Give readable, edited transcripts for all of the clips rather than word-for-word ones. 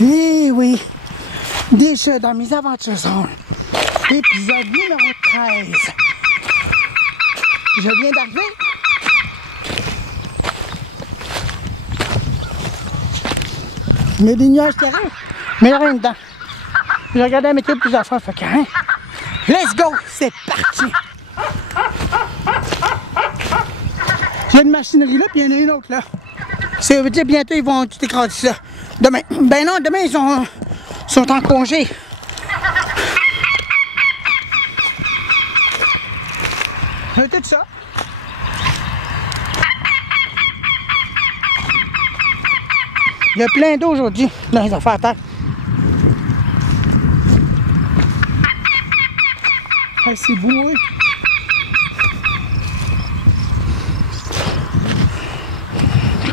Eh oui, déjà dans mes aventures zone, épisode numéro 13. Je viens d'arriver. Il y a des nuages qui arrivent, mais il n'y a rien dedans. J'ai regardé la météo plusieurs fois, fait que hein. Let's go, c'est parti. Il y a une machinerie là, puis il y en a une autre là. Ça veut dire bientôt ils vont tout écraser ça. Demain. Ben non, demain ils sont en congé. C'est tout ça. Il y a plein d'eau aujourd'hui dans les affaires à terre. Ah, c'est beau, oui.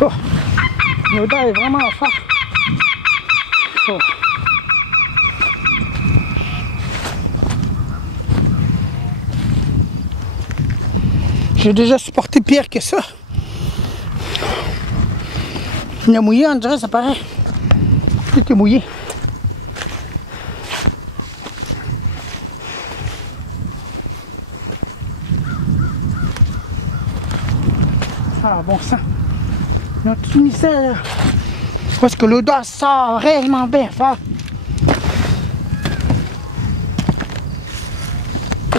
Oh. L'odeur est vraiment forte. Oh. J'ai déjà supporté pire que ça. Il a mouillé, on dirait, ça paraît. Tout est mouillé. Ah, bon sang. Ils ont tout mis ça là. Parce que l'odeur sort réellement bien fort.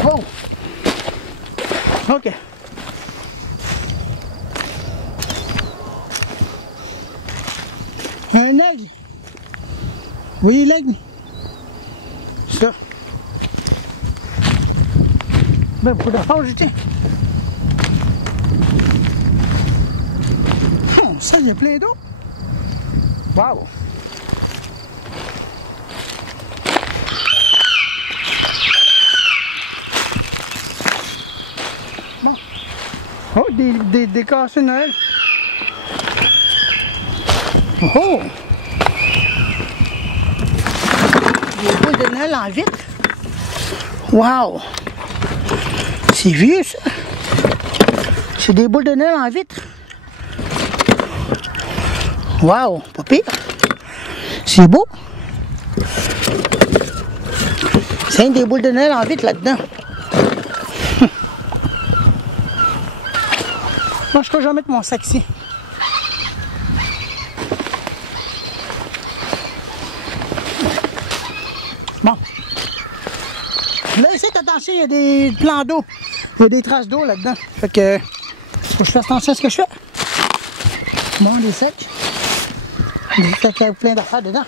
Oh! OK. Un aigle. Vous voyez l'aigle? Ça. Ben, beaucoup d'affaires, je dis. Ça, il y a plein d'eau. Wow! Bon. Oh, des décorations de Noël. Oh! Des boules de Noël en vitre. Wow! C'est vieux, ça. C'est des boules de Noël en vitre. Wow! Pas pire. C'est beau. C'est des boules de Noël en vitre là-dedans. Moi, je crois que je vais mettre mon sac ici. Bon. Là, ici, attention, il y a des plans d'eau. Il y a des traces d'eau là-dedans. Fait que, faut que je fasse attention à ce que je fais. Bon, des sacs. Des sacs avec plein d'affaires dedans.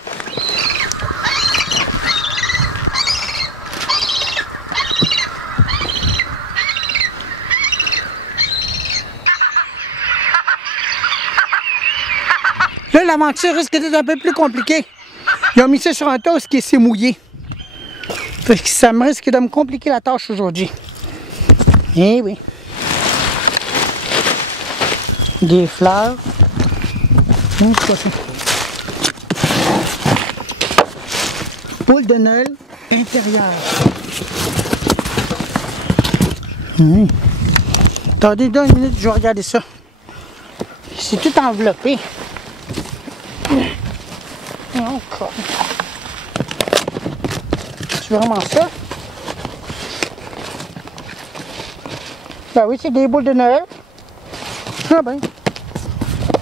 Là, l'aventure risque d'être un peu plus compliquée. Ils ont mis ça sur un toast qui s'est mouillé. Fait que ça me risque de me compliquer la tâche aujourd'hui. Eh oui. Des fleurs. C'est quoi ça? Boule de Noël intérieure. Attendez 2 minutes, je vais regarder ça. C'est tout enveloppé. Encore. C'est vraiment ça? Ben oui, c'est des boules de Noël. Ah ben.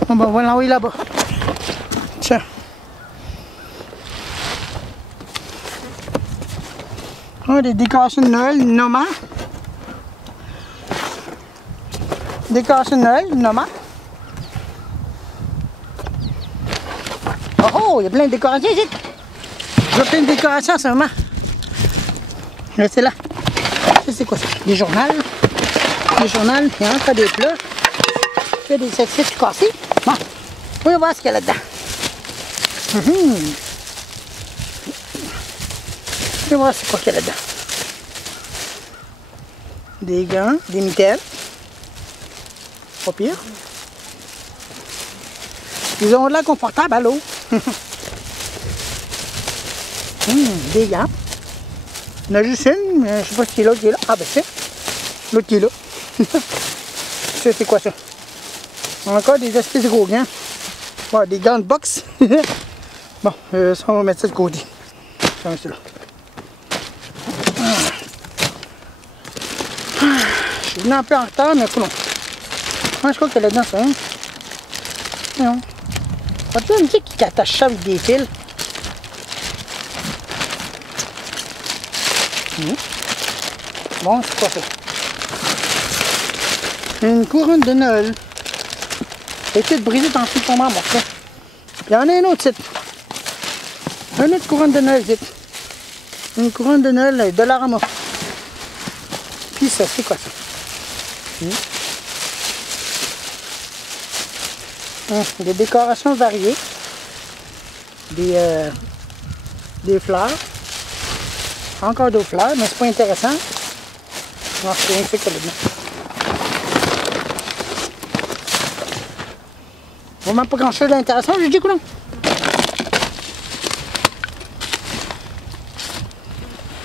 On va l'envoyer là-bas. Tiens. Ah, des décorations de Noël, Noma. Décorations de Noël, Noma. Oh, il y a plein de décorations ici. Il y a plein de décorations en ce moment. Là, c'est là. Ça, c'est quoi ça? Des journaux. Des journaux, il y a encore des plats. Il y a des saucisses cassées. Bon, on va voir ce qu'il y a là-dedans. On va voir c'est quoi qu'il y a là-dedans. Des gants, des mitaines. Pas pire. Ils ont l'air confortables à l'eau. Des gants. Il y en a juste une, mais je sais pas si c'est l'autre qui est là. Ah ben c'est l'autre qui est là. Ça c'est quoi ça? Encore des espèces de gros gants. Ouais, des gants de boxe. Bon, ça, on va mettre ça de côté. Ça va, c'est là. Je suis venu un peu en retard, mais coulons. Moi, je crois qu'elle est dedans, ça. Hein? Non. Faut-tu me dire qu'il attache ça avec des fils? Bon, c'est quoi ça? Une couronne de Noël. Elle était brisée dans tout ton membre. Il y en a un autre site. Une autre couronne de Noël, site. Une couronne de Noël de l'Arama. Puis ça, c'est quoi ça? Des décorations variées. Des fleurs. Encore d'autres fleurs, mais c'est pas intéressant. Non, c'est rien fait que là-dedans. Vraiment pas grand chose d'intéressant, j'ai dit coulon.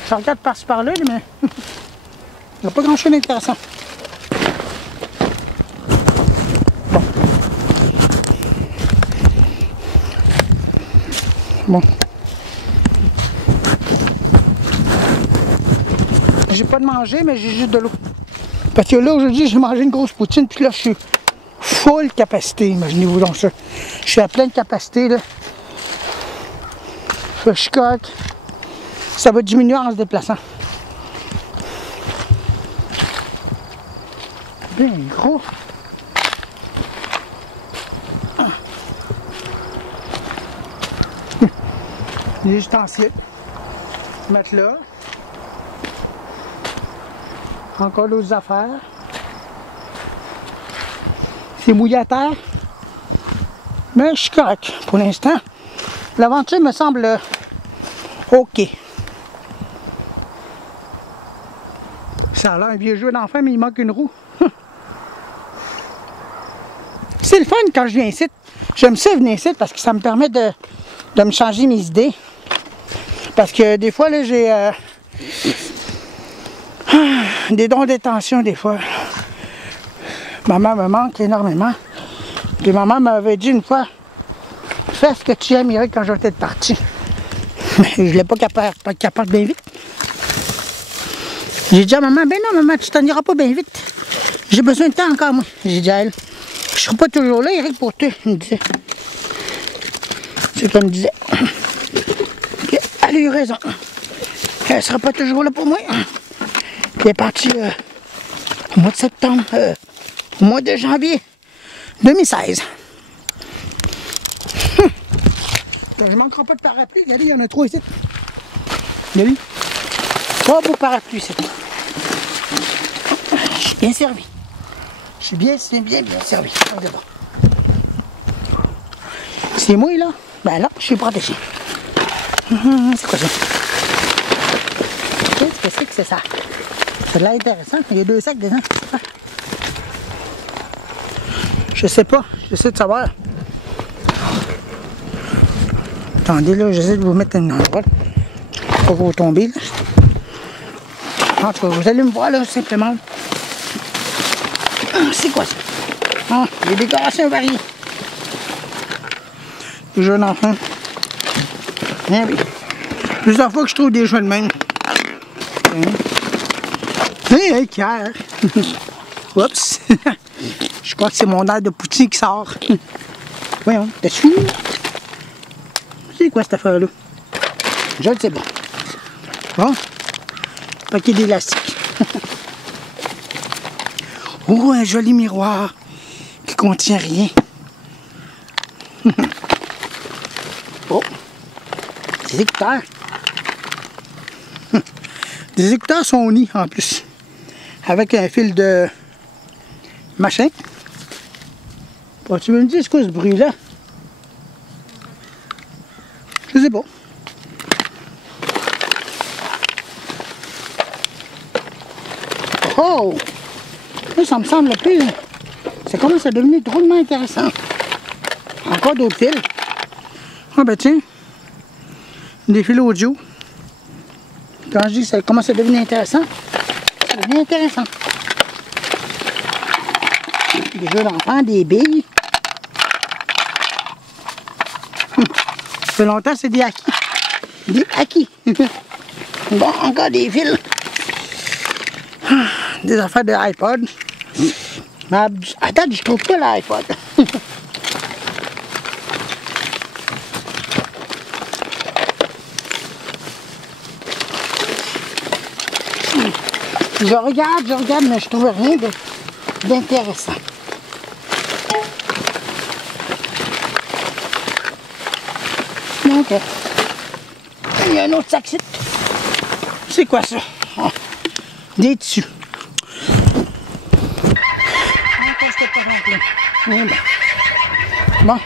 Je regarde par-ci par-là, mais il n'y a pas grand chose d'intéressant. Bon. Bon. J'ai pas de manger, mais j'ai juste de l'eau. Parce que là, aujourd'hui, j'ai mangé une grosse poutine, puis là, je suis full capacité, imaginez-vous donc ça. Je suis à pleine capacité, là. Je suis correct. Ça va diminuer en se déplaçant. Bien gros. Les ustensiles. Mettre là. Encore d'autres affaires. C'est mouillé à terre. Mais je suis correct pour l'instant. L'aventure me semble OK. Ça a l'air un vieux jeu d'enfant, mais il manque une roue. C'est le fun quand je viens ici. J'aime ça venir ici parce que ça me permet de me changer mes idées. Parce que des fois, là, j'ai des dons d'attention, des fois. Maman me manque énormément. Puis maman m'avait dit une fois, fais ce que tu aimes, Eric, quand je vais être parti. Mais je ne l'ai pas capable bien vite. J'ai dit à maman, ben non maman, tu t'en iras pas bien vite. J'ai besoin de temps encore, moi. J'ai dit à elle, je ne serai pas toujours là, Eric, pour toi. Elle me disait. C'est comme elle me disait. Elle a eu raison. Elle ne sera pas toujours là pour moi. Elle est partie au mois de septembre, au mois de janvier 2016. Je ne manquerai pas de parapluie. Regardez, il y en a 3 ici. Regardez. 3 beaux parapluies ici. Je suis bien servi. Je suis bien servi. C'est moi là? Ben là, je suis protégé. C'est quoi ça? Qu'est-ce que c'est ça? C'est de l'air intéressant. Il y a 2 sacs dedans. Je sais pas. J'essaie de savoir. Attendez là, j'essaie de vous mettre un endroit. Pas que vous tombez là. En tout cas, vous allez me voir là simplement. C'est quoi ça? Ah, des décorations variées. Des jeux d'enfants. Bien oui. Plusieurs fois que je trouve des jeux de même. Hé, Pierre! Oups! Je crois que c'est mon air de poutine qui sort. Voyons, t'es fou? C'est quoi cette affaire-là? Je ne sais pas. Bon. Paquet d'élastique. Oh, un joli miroir qui contient rien. Oh. Des écouteurs. Des écouteurs sont unis en plus. Avec un fil de machin. Bon, tu veux me dire c'est quoi ce bruit-là? Je sais pas. Oh! Là, ça me semble plus. Ça commence à devenir drôlement intéressant. Encore d'autres fils. Ah ben tiens. Des fils audio. Quand je dis que ça commence à devenir intéressant, ça devient intéressant. Des jeux d'enfants, des billes. fait longtemps, c'est des acquis. Des acquis. Bon, encore des fils. Des affaires de iPod. Attends, je trouve pas l'iPod. Je regarde, mais je trouve rien d'intéressant. Ok. Il y a un autre sac. C'est quoi ça? Oh. Des tissus. Bon.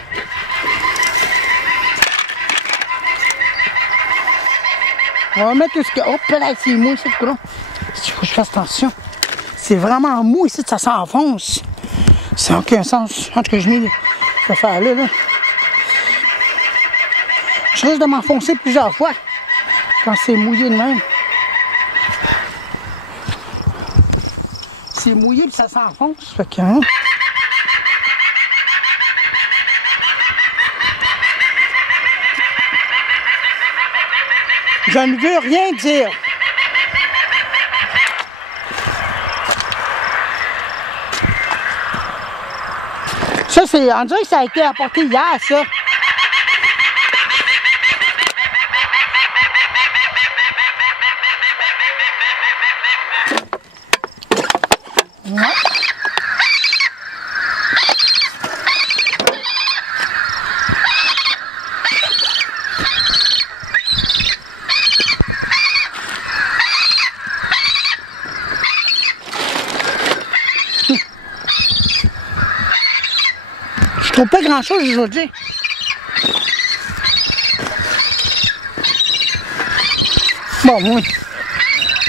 On va mettre tout ce que... Oh, là, c'est mou ici, le courant. Il faut que je fasse attention. C'est vraiment mou ici, ça s'enfonce. Ça n'a aucun sens. En tout cas, je mets cette affaire-là. Là. Je risque de m'enfoncer plusieurs fois quand c'est mouillé de même. C'est mouillé et ça s'enfonce. Fait que, hein? Je ne veux rien dire. Ça, c'est... On dirait que ça a été apporté hier, ça. Ouais. Je trouve pas grand chose aujourd'hui. Bon, oui.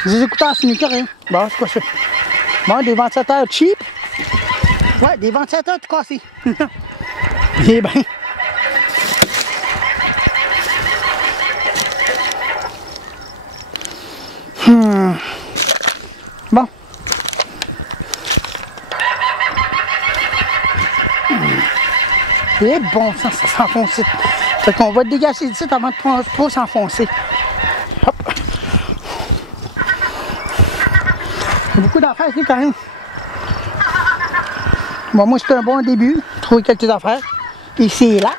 Des écouteurs sneakers, hein. Bon, c'est quoi ça? Bon, des ventilateurs cheap. Ouais, des ventilateurs tout cassés. Eh ben. Bon. Et bon, ça s'enfonce. Fait qu'on va dégager d'ici avant de trop s'enfoncer. Hop. Il y a beaucoup d'affaires ici quand même. Bon, moi c'est un bon début. Trouver quelques affaires. Ici et là.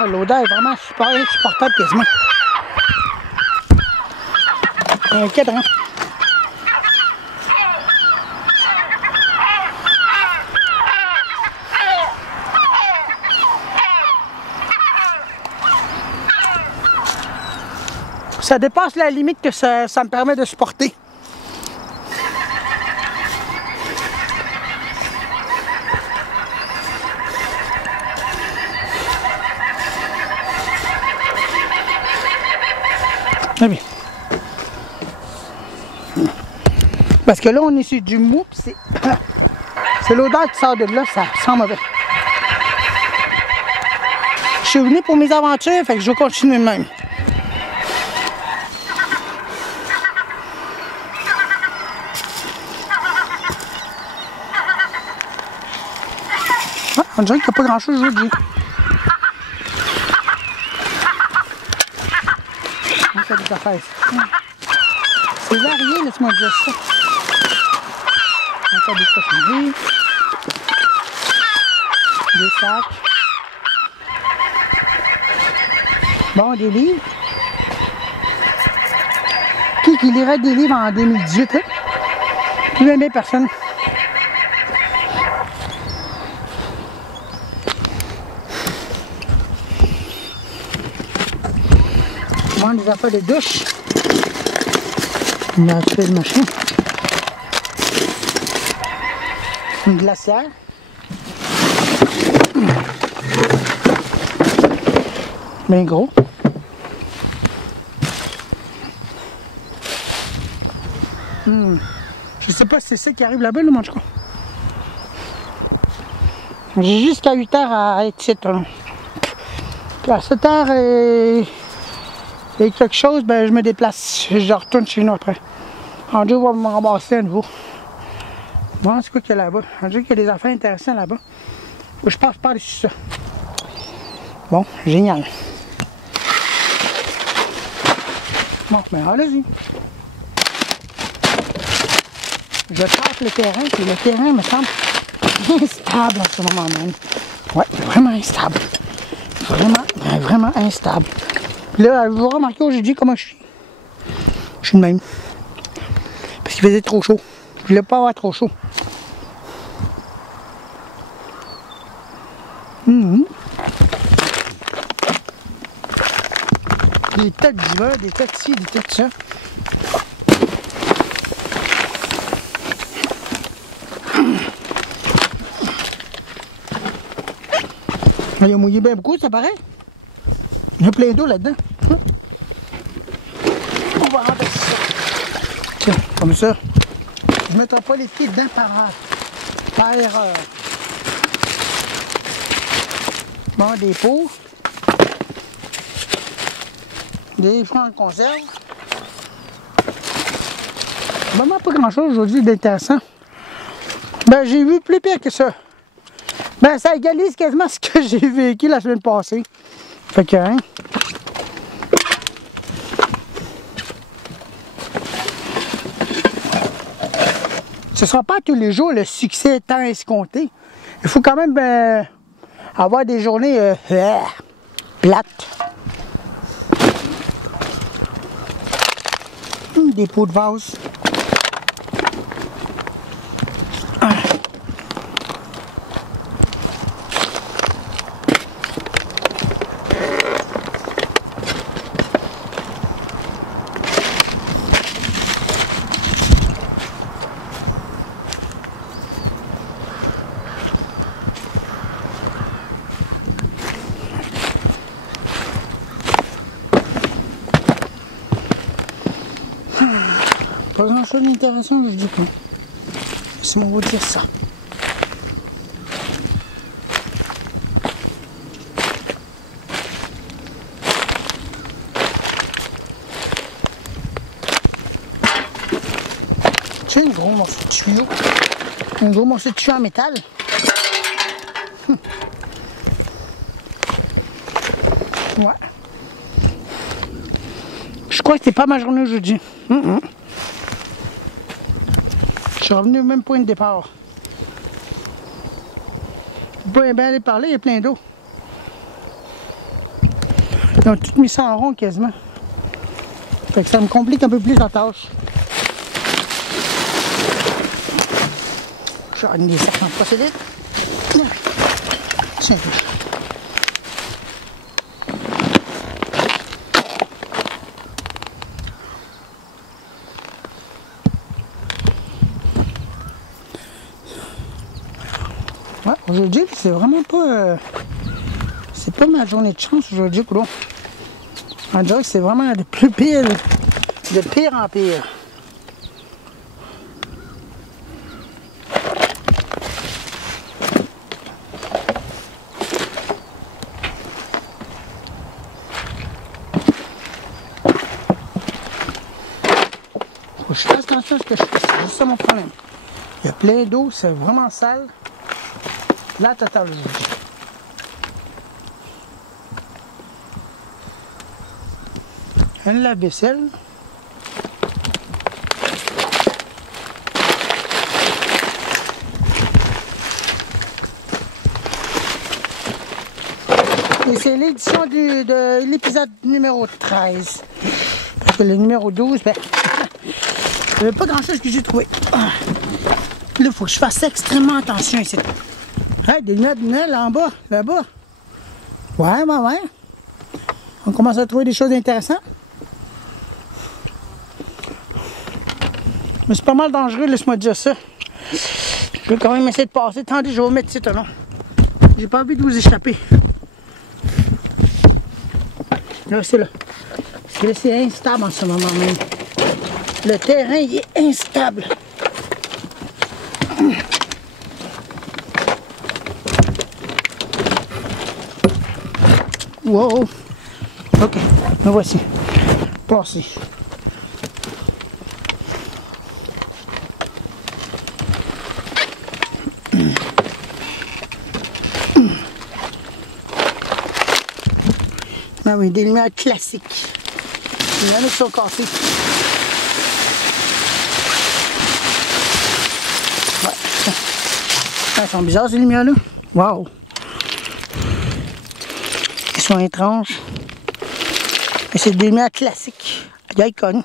L'odeur est vraiment super insupportable quasiment. Un cadran. Ça dépasse la limite que ça me permet de supporter. Très bien. Parce que là, on est sur du mou, c'est l'odeur qui sort de là, ça sent mauvais. Je suis venu pour mes aventures, fait que je vais continuer de même. Ah, on dirait qu'il n'y a pas grand chose aujourd'hui. On fait des affaires. C'est varié, laisse-moi dire ça. Encore des cochonneries. Des sacs. Bon, des livres. Qui lirait des livres en 2018, hein? Plus bien personne. Bon, des affaires de douche. Une affaire de machin. Une glacière. Bien gros. Je sais pas si c'est ça qui arrive là-bas, là, en tout cas. J'ai jusqu'à 8 heures à être ici. Puis à 7 heures et quelque chose, ben je me déplace. Je retourne chez nous après. Andrew va me ramasser à nouveau. Bon, c'est quoi qu'il y a là-bas? On dirait qu'il y a des affaires intéressantes là-bas. Je passe par-dessus ça. Bon, génial. Bon, ben allez-y. Je tape le terrain, puis le terrain me semble instable en ce moment même. Ouais, vraiment instable. Vraiment instable. Puis là, vous remarquez aujourd'hui comment je suis. Je suis de même. Parce qu'il faisait trop chaud. Je voulais pas avoir trop chaud. Des tas de divers, des tas de ci, des tas de ça. Il a mouillé bien beaucoup, ça paraît. Il y a plein d'eau là-dedans. On va rentrer ça. Tiens, comme ça. Je ne mettrai pas les pieds dedans par erreur. Bon, des pots. Des fruits en conserve. Vraiment pas grand-chose aujourd'hui d'intéressant. Ben, j'ai vu plus pire que ça. Ben, ça égalise quasiment ce que j'ai vécu la semaine passée. Fait que, hein. Ce ne sera pas tous les jours le succès tant escompté. Il faut quand même avoir des journées plates. Des pots de vase. Pas grand chose d'intéressant, je dis pas. Laissez-moi vous dire ça. Tu as un gros morceau de tuyau. Un gros morceau de tuyau en métal. Ouais. Je crois que c'était pas ma journée aujourd'hui. Je suis revenu au même point de départ. Vous pouvez bien aller parler, il y a plein d'eau. Ils ont tout mis ça en rond quasiment. Fait que ça me complique un peu plus la tâche. Je vais amener ça en procédé. Tiens. Ouais, aujourd'hui, c'est vraiment pas... c'est pas ma journée de chance aujourd'hui, coudonc. On dirait que c'est vraiment de plus pire, de pire en pire. Faut que je fasse attention à ce que je fais, c'est juste ça mon problème. Il y a plein d'eau, c'est vraiment sale. La totale aujourd'hui. Un lave-vaisselle. Et c'est l'édition de l'épisode numéro 13. Parce que le numéro 12, ben, il n'y avait pas grand chose que j'ai trouvé. Là, il faut que je fasse extrêmement attention ici. Hey, des lunettes de Noël en bas, là-bas. Ouais. On commence à trouver des choses intéressantes. Mais c'est pas mal dangereux, laisse-moi dire ça. Je peux quand même essayer de passer. Attendez, je vais vous mettre ici, non. J'ai pas envie de vous échapper. Là, c'est là. Parce que là, c'est instable en ce moment même. Le terrain, il est instable. Wow! Ok, me voici. Passé. Ah oui, des lumières classiques. Il y en a qui sont cassées. Ouais. Elles sont bizarres ces lumières-là. Wow! Elles sont étranges. Mais c'est des lumières classiques. Elles connues.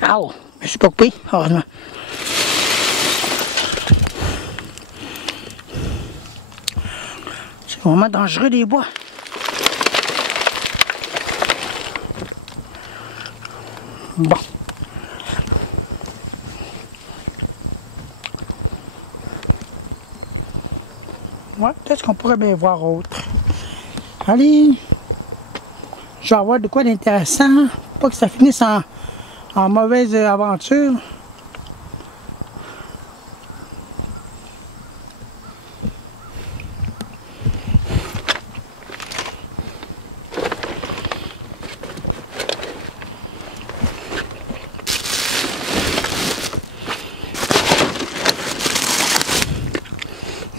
Ah oh! Je suis pas coupé, heureusement. C'est vraiment dangereux des bois. Bon. Ouais, peut-être qu'on pourrait bien voir autre. Allez. Je vais avoir de quoi d'intéressant. Pas que ça finisse en mauvaise aventure.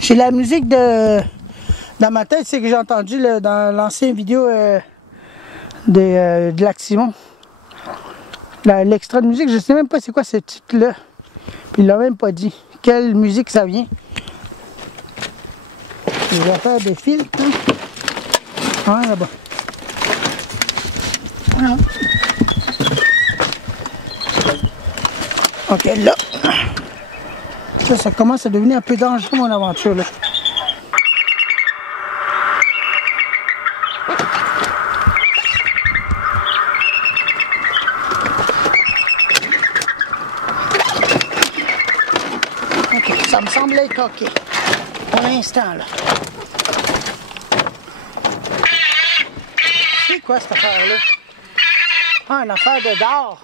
J'ai la musique dans ma tête, c'est que j'ai entendu dans l'ancienne vidéo de Lac Simon. L'extrait de musique, je sais même pas c'est quoi ce titre-là. Puis il l'a même pas dit. Quelle musique ça vient. Je vais faire des filtres. Ah, là-bas. Voilà. Ok, là. Ça commence à devenir un peu dangereux, mon aventure, là. Ok, ça me semble être ok. Pour l'instant, là. C'est quoi cette affaire-là? Ah, une affaire de d'or.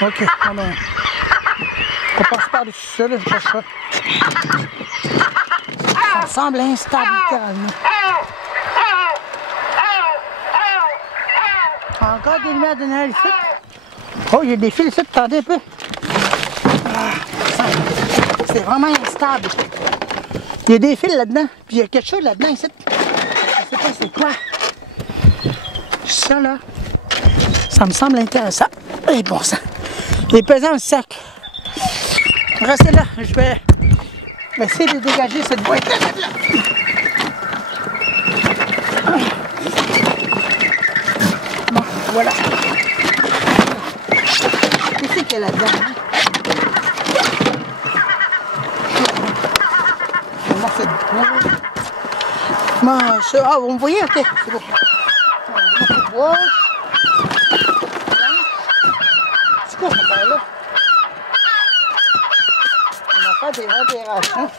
Ok, on passe par-dessus ça, là, je passe pas. Ça me semble instable, littéralement. Encore des lumières de Noël ici. Oh, il y a des fils ici, attendez un peu. C'est vraiment instable. Il y a des fils là-dedans, puis il y a quelque chose là-dedans ici. Je sais pas c'est quoi. Ça, là, ça me semble intéressant. Et bon sang. Il est pesant le sac. Restez là, je vais essayer de dégager cette boîte-là. Bon, voilà. Qu'est-ce qu'il y a là-dedans? Ah, vous me voyez? Ok, c'est bon. C'est quoi cette affaire-là? Une affaire des ventilations.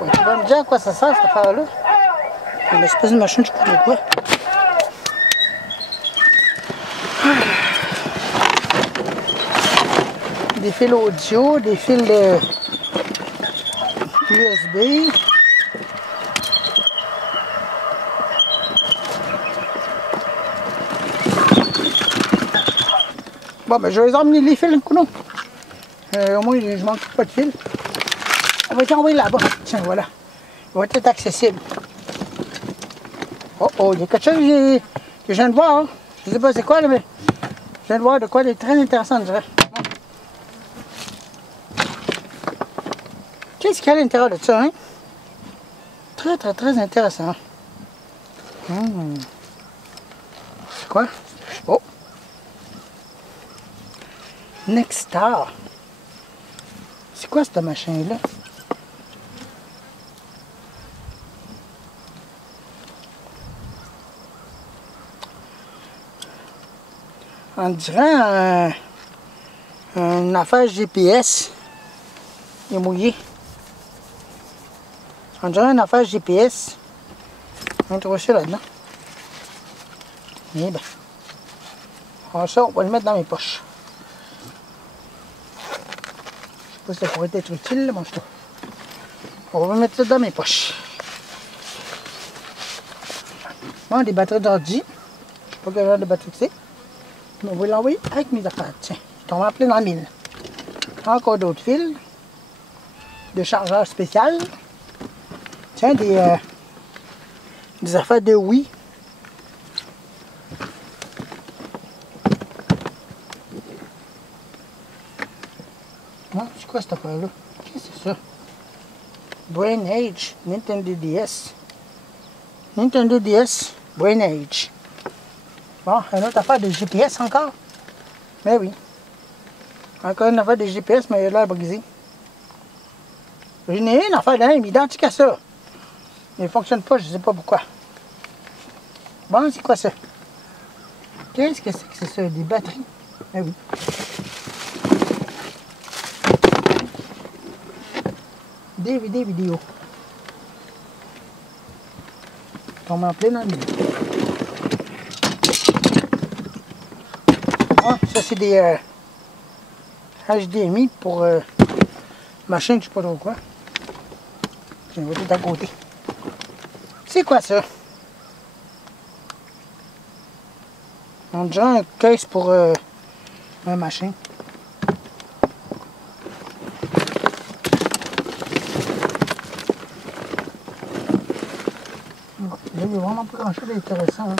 Ouais, tu vas me dire à quoi ça sert cette affaire-là? Une espèce de machine, je sais pas quoi. Des fils audio, des fils de USB. Bon, ben je vais les emmener les fils, coup, non? Au moins, je manque pas de fils. On va les envoyer là-bas. Tiens, voilà. Il va être accessible. Oh, oh, il y a quelque chose que je viens de voir. Hein. Je sais pas c'est quoi, là, mais je viens de voir de quoi il est très intéressant, je dirais. Qu'est-ce qu'il y a à l'intérieur de ça, hein? Très, très, très intéressant. C'est quoi? Oh! Nexstar. C'est quoi cette machin-là? On dirait une affaire GPS. Il est mouillé. On dirait une affaire GPS. On va trouver ça là-dedans. Eh bien. Alors ça, on va le mettre dans mes poches. Je sais pas si ça pourrait être utile, là, mais en tout cas. On va mettre ça dans mes poches. Bon, des batteries d'ordi. Je sais pas quel genre de batterie que c'est. Mais on va l'envoyer avec mes affaires. Tiens, je tombe en plein dans la mine. Encore d'autres fils. De chargeurs spécial. Tiens, des affaires de Wii. C'est quoi cette affaire-là? Qu'est-ce que c'est ça? Brain Age, Nintendo DS. Nintendo DS, Brain Age. Bon, une autre affaire de GPS encore. Mais oui. Encore une affaire de GPS, mais elle a l'air brisée. J'en ai une affaire de même, identique à ça. Mais elle ne fonctionne pas, je ne sais pas pourquoi. Bon, c'est quoi ça? Qu'est-ce que c'est ça? Des batteries? Ah oui. DVD vidéo. Tombe en plein dans le milieu. Ah, ça c'est des HDMI pour machine, je sais pas trop quoi. Je vais tout à côté. C'est quoi ça? On dirait un case pour un machin. Il y a vraiment pas grand chose d'intéressant. Hein.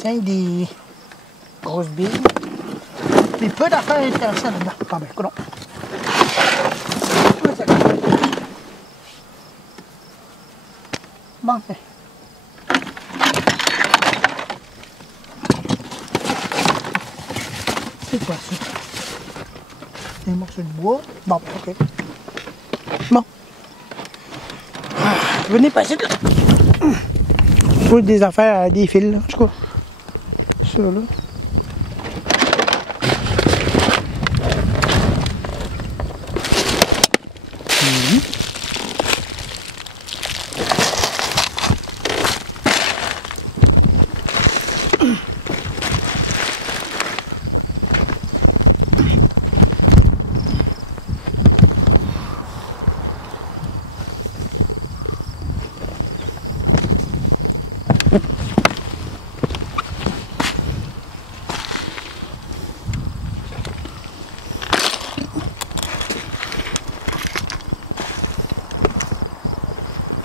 C'est des grosses billes. Puis peu d'affaires intéressantes là-dedans. Ah ben, coudonc. Bon, fait. C'est quoi ça? C'est un morceau de bois. Bon, ok. Bon. Venez passer là. Pour des affaires, des fils, là, en tout cas. Ça, là.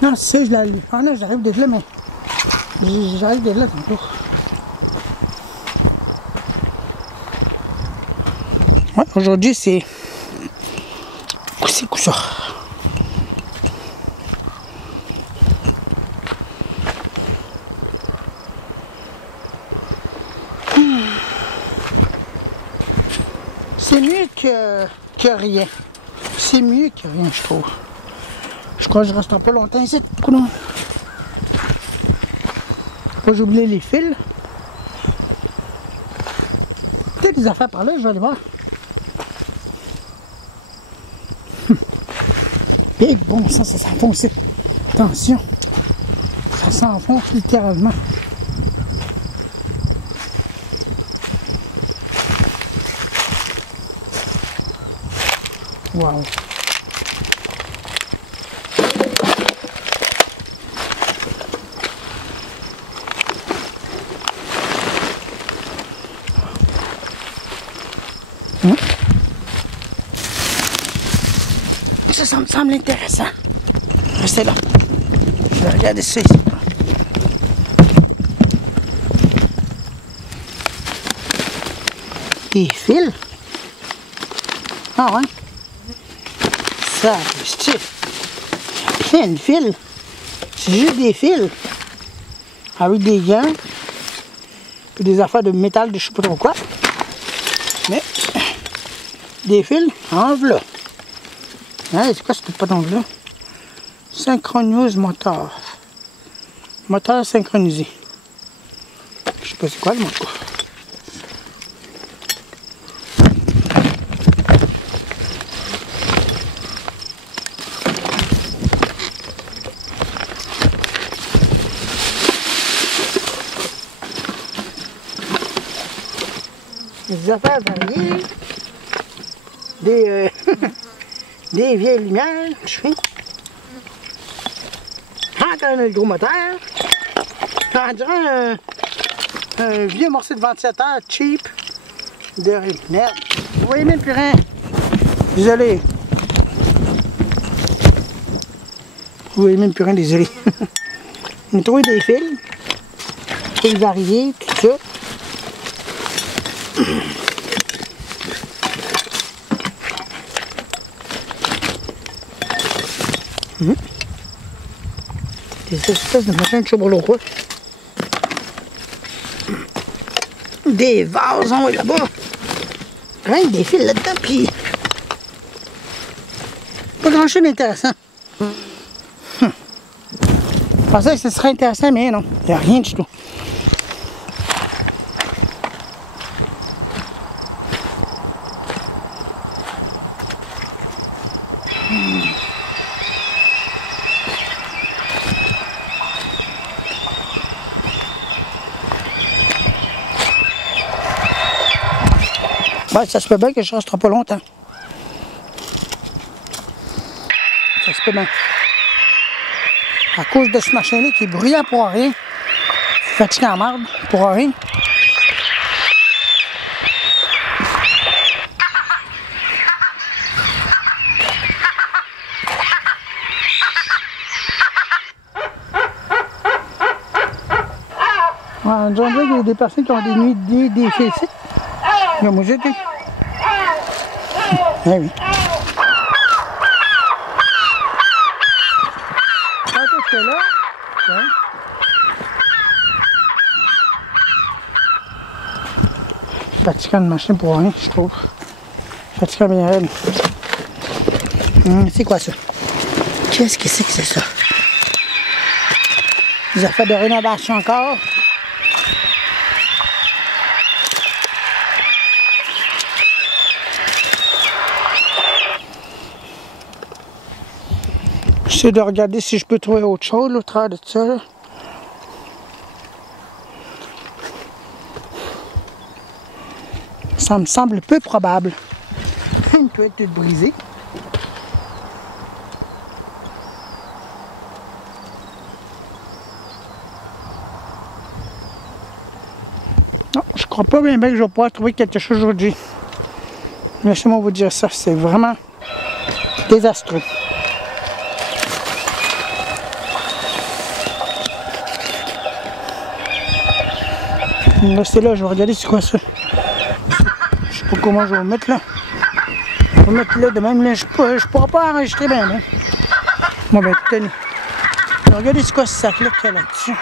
Non, c'est je l'ai lu. Ah non, j'arrive d'être là, mais j'arrive d'être là tantôt. Ouais, aujourd'hui c'est ça. C'est mieux que rien. C'est mieux que rien, je trouve. Je crois que je resterai pas longtemps ici. Coudonc. Faut pas oublier les fils. Peut-être des affaires par là, je vais aller voir. Big bon sang, ça s'enfonce ici. Attention. Ça s'enfonce littéralement. Wow. Ça me semble intéressant. Restez là. Je vais regarder ça ici. Des fils. Ah ouais. Ça, c'est plein de fils. C'est juste des fils. Avec des gants. Puis des affaires de métal de je sais pas trop quoi. Mais des fils en voilà. Hein, c'est quoi ce patente-là? Synchronise moteur. Moteur synchronisé. Je sais pas c'est quoi le moteur. Des affaires variées. Des vieilles lumières, je fais. Ah, encore un gros moteur. On dirait un vieux morceau de ventilateur cheap de merde. Vous voyez même plus rien. Désolé. Vous voyez même plus rien, désolé. On a trouvé des fils. Fils variés, tout ça. Des espèces de machins de chevrolet, quoi. Des vases, on est là-bas. Rien que des fils là-dedans, puis pas grand-chose d'intéressant. Je pensais que ce serait intéressant, mais non, il n'y a rien du tout. Ouais, ça se peut bien que je resterai pas longtemps. Ça se peut bien. À cause de ce machin-là qui est bruyant pour rien. Fatigué en marde pour rien. Ouais, on dirait qu'il y a des personnes qui ont des nuits des fils. Mais moi j'étais. Ah oui. Quand est-ce que là? Ouais. Fatigant de machine pour rien, je trouve. Fatigant bien raide. C'est quoi ça? Qu'est-ce que c'est ça? Des affaires de rénovation encore. J'essaie de regarder si je peux trouver autre chose là, au travers de ça. Là. Ça me semble peu probable. Une toilette toute brisée. Non, je crois pas bien que je vais pouvoir trouver quelque chose aujourd'hui. Laissez-moi vous dire ça, c'est vraiment désastreux. Là, c'est là, je vais regarder c'est quoi ça. Je sais pas comment je vais le mettre là. Je vais le mettre là de même, là, je pourrais pas enregistrer bien. Hein. Bon ben, tenez. Je vais regarder c'est quoi ce sac là qu'il y a là-dessus.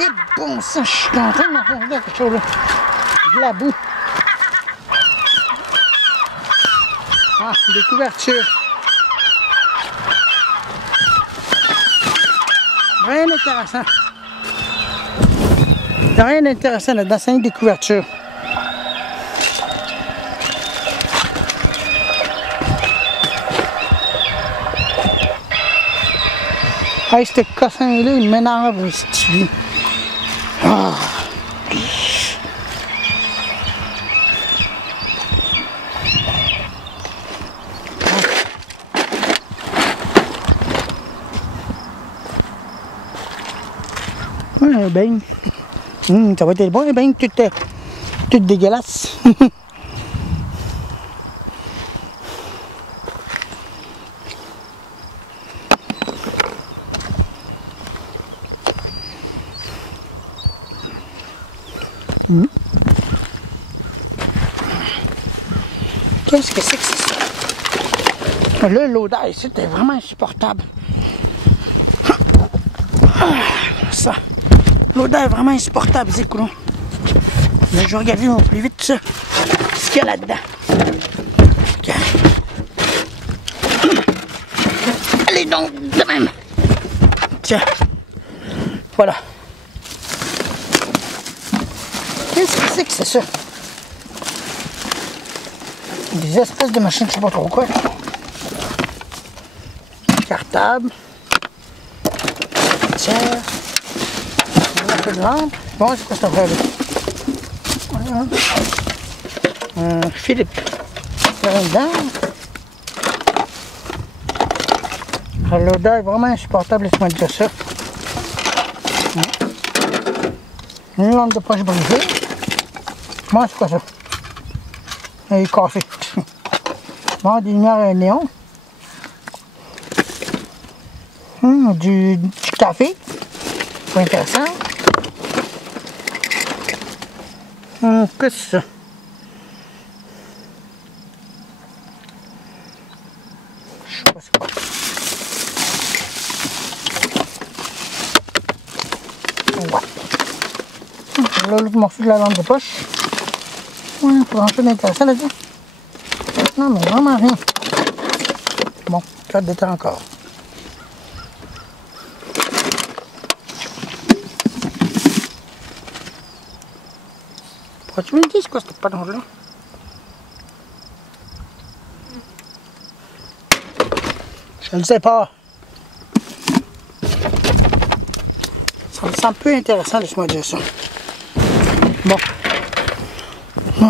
Et bon sang, je suis en train de m'en faire quelque chose là. De la boue. Ah, des couvertures. Rien d'intéressant. Il n'y a rien d'intéressant là-dedans, c'est des couvertures. Hey, ce cossin-là, il m'énerve, c'est-tu. Ah. Ouais, un beigne. Ça va être bon, un beigne tout dégueulasse. Qu'est-ce que c'est que ça? Là, l'odeur ici, c'était vraiment insupportable. Ça. L'odeur est vraiment insupportable, c'est cool. Mais je vais regarder au plus vite ça. Ce qu'il y a là-dedans. Okay. Allez donc, de même. Tiens. Voilà. Qu'est-ce que c'est ça? Des espèces de machines, je sais pas trop quoi. Cartable. Tiens. Un peu de lampe. Bon, c'est quoi cette affaire-là? Voilà. Philippe. Il y a rien dedans. L'odeur est vraiment insupportable, laisse-moi dire ça. Une lampe de poche brisée. Moi, c'est quoi ça? Elle est cassée. Bon, des lumières néon. Du café. C'est intéressant. Qu'est-ce que c'est ça? Je sais pas c'est quoi. Ouais. Là, l'autre morceau de la lampe de poche. Ouais, pas grand chose d'intéressant là-dessus. Non, mais vraiment rien. Bon, 4 de temps encore. Tu me dis c'est quoi cette panneau-là? Je ne sais pas. Ça me semble peu intéressant, laisse-moi dire ça. Bon. Oh.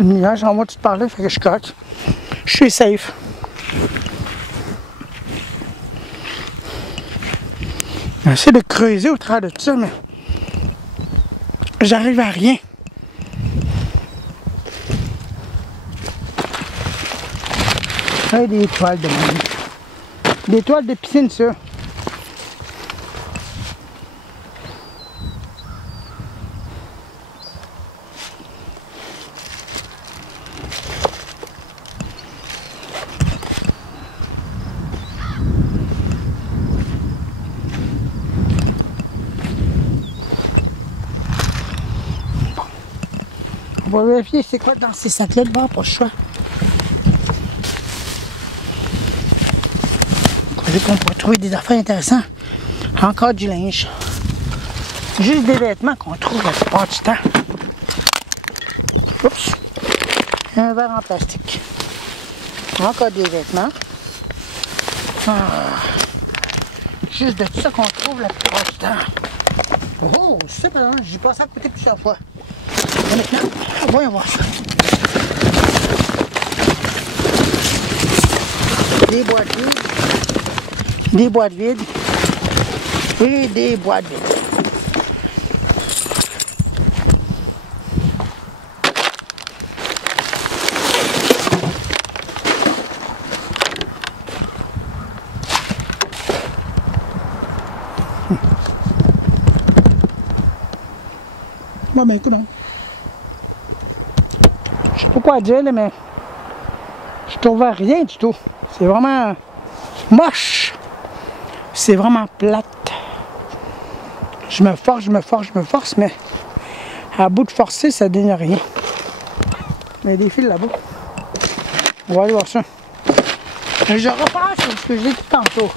Le nuage en moi de parler, fait que je coque. Je suis safe. J'essaie de creuser au travers de tout ça, mais j'arrive à rien. Ah, des toiles de monde. Des toiles de piscine, ça. On va vérifier c'est quoi dans ces sacs-là de bord pour le choix. Croyez qu'on pourrait trouver des affaires intéressantes. Encore du linge. Juste des vêtements qu'on trouve la plupart du temps. Oups. Un verre en plastique. Encore des vêtements. Ah. Juste de tout ça qu'on trouve la plupart du temps. Oh, c'est pas grave, j'y passe à côté plusieurs fois. Et maintenant, voyons voir ça. Des boîtes vides. Des boîtes vides. Et des boîtes vides. Bon, ben écoute, je sais pas quoi dire, là, mais je trouve rien du tout. C'est vraiment moche. C'est vraiment plate. Je me force, mais à bout de forcer, ça donne rien. Il y a des fils là-bas. On va aller voir ça. Et je repars sur ce que j'ai dit tantôt.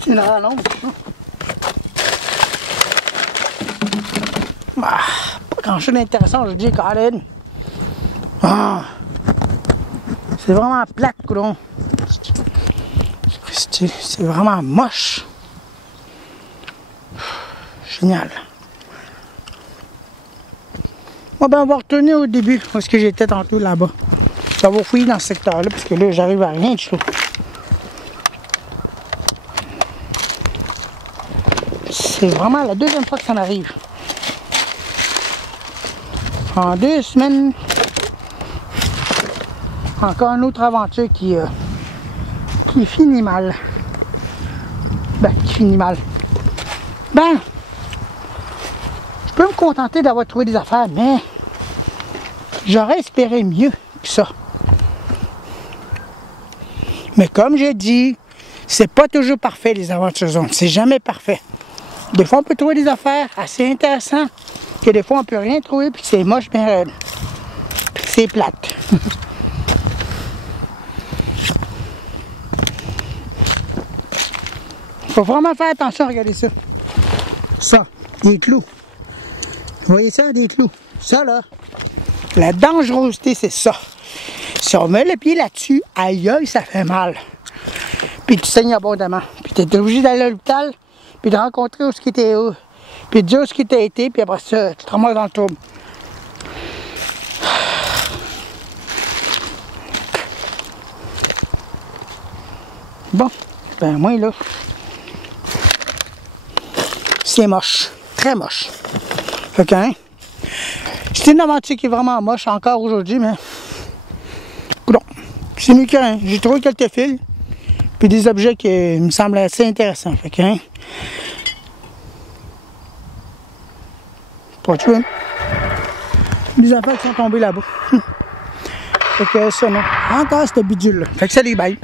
C'est une rallonge, ça. Ah, pas grand chose d'intéressant, je dis, Colin. Ah, c'est vraiment plate, coudonc. C'est vraiment moche. Génial. Bon, ben, on va retourner au début, où est-ce que j'étais tantôt là-bas. Ça va fouiller dans ce secteur-là, parce que là, j'arrive à rien du tout. C'est vraiment la deuxième fois que ça m'arrive. En 2 semaines, encore une autre aventure qui finit mal. Ben, qui finit mal. Ben, je peux me contenter d'avoir trouvé des affaires, mais j'aurais espéré mieux que ça. Mais comme j'ai dit, c'est pas toujours parfait les aventures zones. C'est jamais parfait. Des fois, on peut trouver des affaires assez intéressantes, que des fois, on peut rien trouver, puis que c'est moche, bien raide. Puis que c'est plate. Faut vraiment faire attention à regarder ça. Ça, des clous. Vous voyez ça, des clous? Ça, là, la dangerosité, c'est ça. Si on met le pied là-dessus, aïe aïe, ça fait mal. Puis tu saignes abondamment. Puis tu es obligé d'aller à l'hôpital, puis de rencontrer où ce qui était où, puis de dire où ce qui t'a été, puis après ça, tu te ramasses dans le trouble. Bon, ben moi là, c'est moche, très moche. Fait que, hein, c'est une aventure qui est vraiment moche encore aujourd'hui, mais non, c'est mieux que rien. J'ai trouvé quelques fils, puis des objets qui me semblent assez intéressants. Fait que, hein, pas de chouin. Les enfants qui sont tombés là-bas. Fait que ça, non. Encore cette bidule-là. Fait que salut, bye.